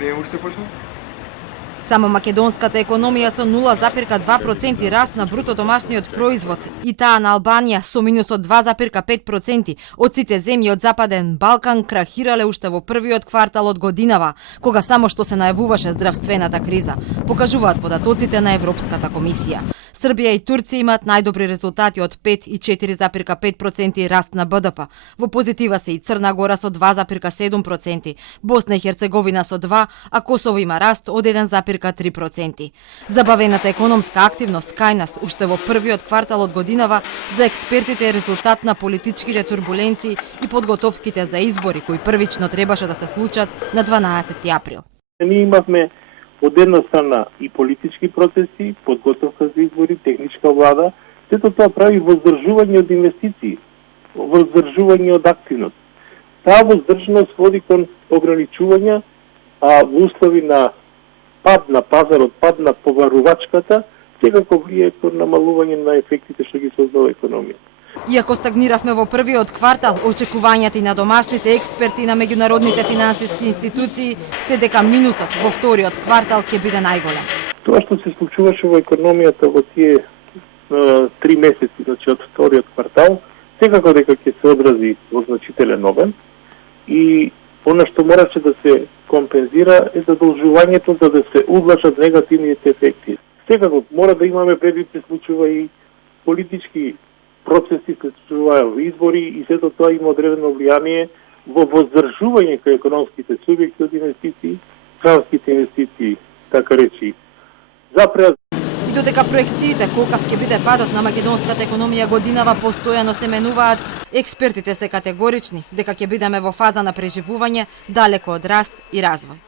Не е уште почнал? Само македонската економија со 0,2% раст на бруто домашниот производ и таа на Албанија со минус од 2,5% од сите земји од Западен Балкан крахирале уште во првиот квартал од годинава, кога само што се најавуваше здравствената криза, покажуваат податоците на Европската комисија. Србија и Турција имаат најдобри резултати од 5 и 4,5% раст на БДП. Во позитива се и Црна Гора со 2,7%, Босна и Херцеговина со 2%, а Косово има раст од 1,3%. Забавената економска активност кај нас уште во првиот квартал од годинава за експертите е резултат на политичките турбуленции и подготовките за избори кои првично требаше да се случат на 12 април. Ние имавме од една страна и политички процеси, подготовка за избори, техничка влада, сето тоа прави воздржување од инвестиции, воздржување од активност. Таа воздржаност води кон ограничување, а во услови на пад на пазарот, пад на поварувачката, секако влие кон намалување на ефектите што ги создава економија. Иако стагниравме во првиот квартал, очекувањата и на домашните експерти и на меѓународните финансиски институции се дека минусот во вториот квартал ќе биде најголем. Тоа што се случуваше во економијата во тие 3 месеци, значи од вториот квартал, секако дека ќе се одрази во значителен обем и она што мораше да се компензира е задолжувањето за да се ублажат негативните ефекти. Секако мора да имаме предвид се случува и политички процеси, се случуваат во избори и сето тоа има одредено влијание во воздржување кај економските субјекти од инвестиции, странските инвестиции, така речи. Запреа И додека проекциите колкав ќе биде падот на македонската економија годинава постојано се менуваат, експертите се категорични дека ќе бидеме во фаза на преживување далеко од раст и развој.